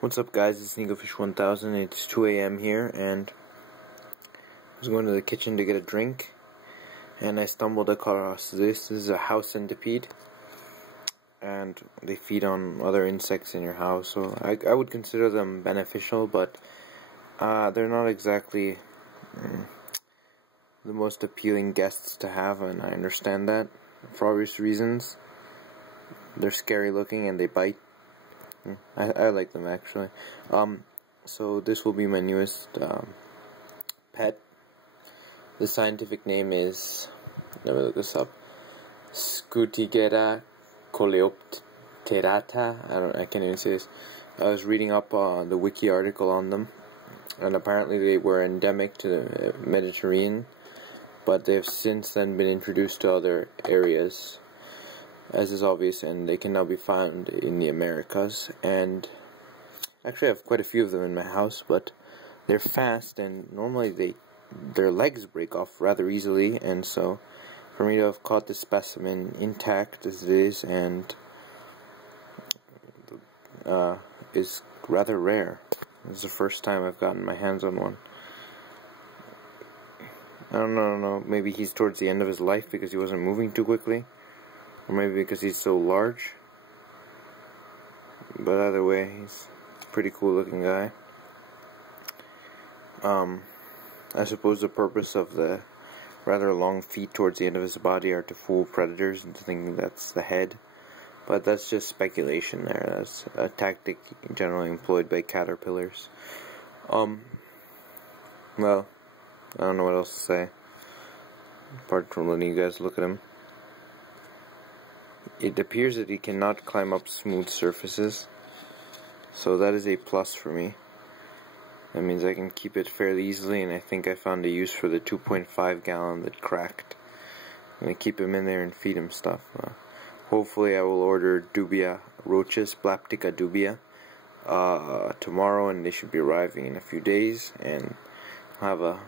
What's up, guys? It's NegoFish1000. It's 2 a.m. here, and I was going to the kitchen to get a drink, and I stumbled across this. This is a house centipede, and they feed on other insects in your house, so I would consider them beneficial, but they're not exactly the most appealing guests to have, and I understand that for obvious reasons. They're scary looking and they bite. I like them, actually. So this will be my newest pet. The scientific name is, let me look this up, Scutigera coleoptrata. I can't even say this. I was reading up the wiki article on them, and apparently they were endemic to the Mediterranean, but they've since then been introduced to other areas, as is obvious, and they can now be found in the Americas. And actually I have quite a few of them in my house, but they're fast, and normally their legs break off rather easily, and so for me to have caught this specimen intact as it is, and is rather rare. This is the first time I've gotten my hands on one. I don't know, maybe he's towards the end of his life because he wasn't moving too quickly, or maybe because he's so large. But either way, he's a pretty cool looking guy. I suppose the purpose of the rather long feet towards the end of his body are to fool predators into thinking that's the head, but that's just speculation there. That's a tactic generally employed by caterpillars. Well, I don't know what else to say apart from letting you guys look at him. It appears that he cannot climb up smooth surfaces, so that is a plus for me. That means I can keep it fairly easily, and I think I found a use for the 2.5 gallon that cracked. I'm going to keep him in there and feed him stuff. Hopefully I will order dubia roaches, Blaptica dubia, tomorrow, and they should be arriving in a few days, and I'll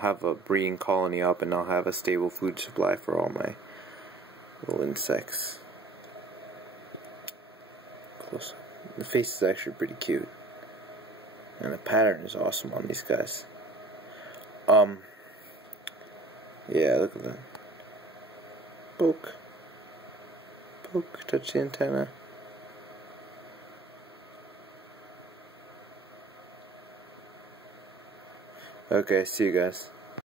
have a breeding colony up, and I'll have a stable food supply for all my little insects. Close. The face is actually pretty cute, and the pattern is awesome on these guys. Yeah, look at that. Poke, touch the antenna. Okay, see you guys.